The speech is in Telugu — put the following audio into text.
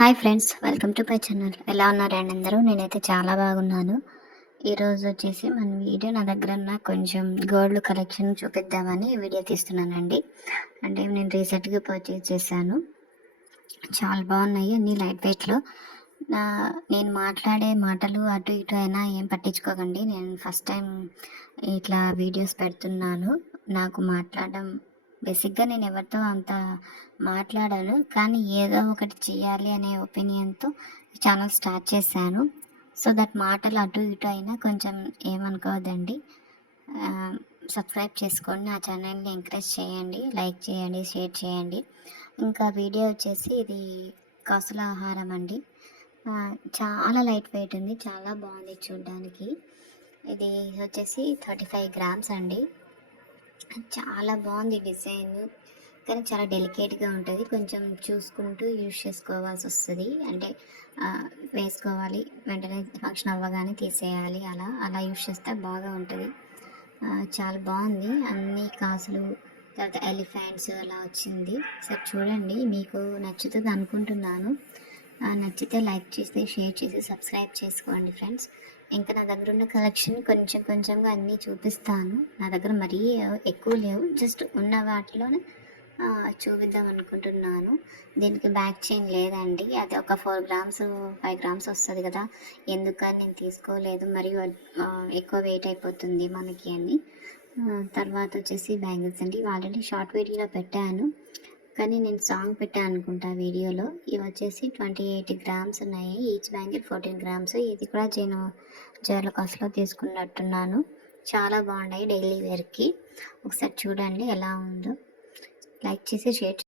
Hi friends, welcome to my channel. ఎలా ఉన్నారండి అందరూ? నేనైతే చాలా బాగున్నాను. ఈరోజు వచ్చేసి మన వీడియో నా దగ్గర ఉన్న కొంచెం గోల్డ్ కలెక్షన్ చూపిద్దామని వీడియో తీస్తున్నానండి. అంటే నేను రీసెంట్గా పర్చేజ్ చేశాను. చాలా బాగున్నాయి, అన్నీ లైట్ వెయిట్లో. నా నేను మాట్లాడే మాటలు అటు ఇటు అయినా ఏం పట్టించుకోకండి. నేను ఫస్ట్ టైం ఇట్లా వీడియోస్ పెడుతున్నాను. నాకు మాట్లాడడం బేసిక్గా నేను ఎవరితో అంత మాట్లాడాను, కానీ ఏదో ఒకటి చేయాలి అనే ఒపీనియన్తో ఛానల్ స్టార్ట్ చేశాను. సో దట్ మాటలు అటు ఇటు అయినా కొంచెం ఏమనుకోవద్దండి. సబ్స్క్రైబ్ చేసుకోండి, నా ఛానల్ని ఎంకరేజ్ చేయండి, లైక్ చేయండి, షేర్ చేయండి. ఇంకా వీడియో వచ్చేసి ఇది కాసుల ఆహారం అండి. చాలా లైట్ వెయిట్ ఉంది, చాలా బాగుంది చూడడానికి. ఇది వచ్చేసి 35 గ్రామ్స్ అండి. చాలా బాగుంది డిజైన్, కానీ చాలా డెలికేట్గా ఉంటుంది. కొంచెం చూసుకుంటూ యూజ్ చేసుకోవాల్సి వస్తుంది. అంటే వేసుకోవాలి, వెంటనే ఫంక్షన్ అవ్వగానే తీసేయాలి, అలా అలా యూజ్ చేస్తే బాగా ఉంటుంది. చాలా బాగుంది. అన్ని కాసులు, తర్వాత ఎలిఫెంట్స్ అలా వచ్చింది. సరే చూడండి, మీకు నచ్చుతుంది అనుకుంటున్నాను. నచ్చితే లైక్ చేసి, షేర్ చేసి, సబ్స్క్రైబ్ చేసుకోండి ఫ్రెండ్స్. ఇంకా నా దగ్గర ఉన్న కలెక్షన్ కొంచెం కొంచెంగా అన్నీ చూపిస్తాను. నా దగ్గర మరీ ఎక్కువ లేవు, జస్ట్ ఉన్న వాటిలోనే చూపిద్దాం అనుకుంటున్నాను. దీనికి బ్యాక్ చైన్ లేదండి, అది ఒక 4 గ్రామ్స్ 5 గ్రామ్స్ వస్తుంది కదా, ఎందుకని నేను తీసుకోలేదు, మరియు ఎక్కువ వెయిట్ అయిపోతుంది మనకి అని. తర్వాత వచ్చేసి బ్యాంగిల్స్ అండి. ఆల్రెడీ షార్ట్ వీడియోలో పెట్టాను, కానీ నేను సాంగ్ పెట్టాను అనుకుంటా వీడియోలో. ఇవి వచ్చేసి 28 గ్రామ్స్ ఉన్నాయి. Each bangle 14 grams. ఇది కూడా జైల కాస్ట్లో తీసుకున్నట్టున్నాను. చాలా బాగున్నాయి డైలీ వేర్కి. ఒకసారి చూడండి ఎలా ఉందో. లైక్ చేసి షేర్